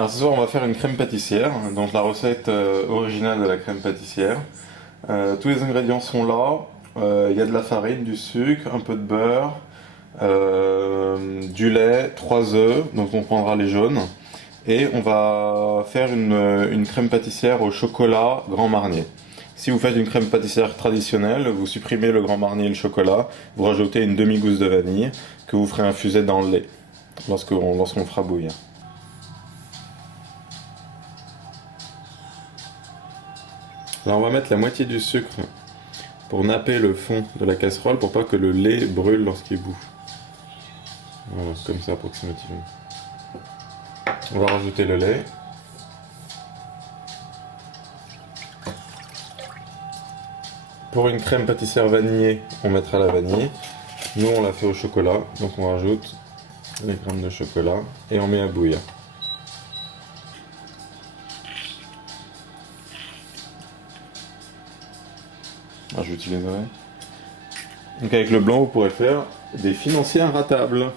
Alors ce soir on va faire une crème pâtissière, donc la recette originale de la crème pâtissière. Tous les ingrédients sont là, il y a de la farine, du sucre, un peu de beurre, du lait, 3 œufs, donc on prendra les jaunes. Et on va faire une crème pâtissière au chocolat Grand Marnier. Si vous faites une crème pâtissière traditionnelle, vous supprimez le Grand Marnier et le chocolat, vous rajoutez une demi-gousse de vanille que vous ferez infuser dans le lait lorsqu'on fera bouillir. Là, on va mettre la moitié du sucre pour napper le fond de la casserole pour pas que le lait brûle lorsqu'il bout. Voilà, comme ça approximativement. On va rajouter le lait. Pour une crème pâtissière vanillée, on mettra la vanille. Nous, on l'a fait au chocolat, donc on rajoute les grammes de chocolat et on met à bouillir. Ah, j'utiliserai. Donc avec le blanc, vous pourrez faire des financiers ratables.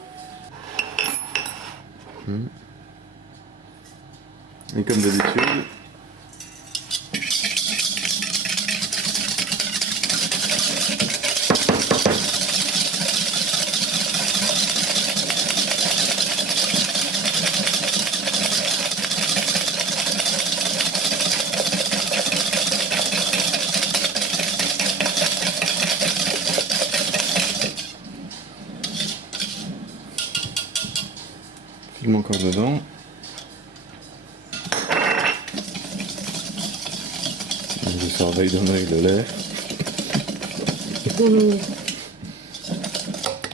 Et comme d'habitude, filme encore dedans. Je surveille d'un œil le lait.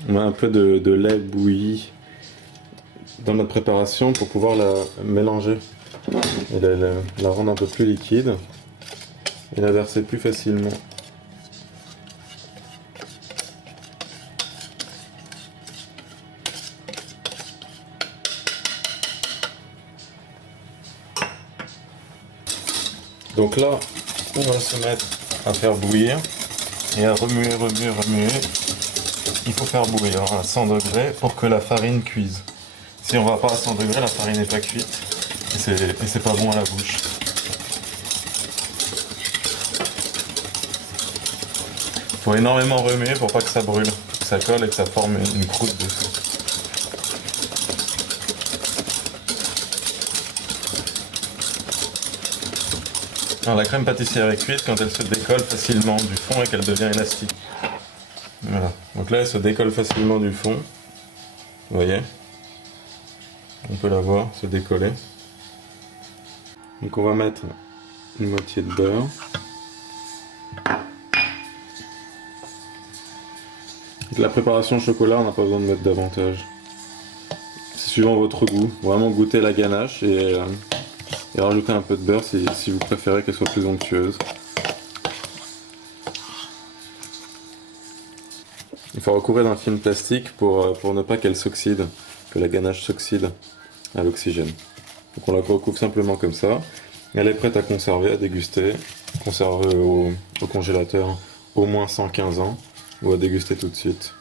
On met un peu de lait bouilli dans notre préparation pour pouvoir la mélanger et la rendre un peu plus liquide et la verser plus facilement. Donc là, on va se mettre à faire bouillir et à remuer, remuer, remuer. Il faut faire bouillir à 100 degrés pour que la farine cuise. Si on va pas à 100 degrés, la farine n'est pas cuite et c'est pas bon à la bouche. Il faut énormément remuer pour pas que ça brûle, que ça colle et que ça forme une croûte dessus. Alors, la crème pâtissière est cuite quand elle se décolle facilement du fond et qu'elle devient élastique. Voilà, donc là elle se décolle facilement du fond. Vous voyez? On peut la voir se décoller. Donc on va mettre une moitié de beurre. Avec la préparation au chocolat, on n'a pas besoin de mettre davantage. C'est suivant votre goût. Vraiment goûter la ganache et rajouter un peu de beurre si vous préférez qu'elle soit plus onctueuse. Il faut recouvrir d'un film plastique pour ne pas qu'elle s'oxyde, que la ganache s'oxyde à l'oxygène. Donc on la recouvre simplement comme ça. Elle est prête à conserver, à déguster. Conserver au congélateur au moins 115 ans ou à déguster tout de suite.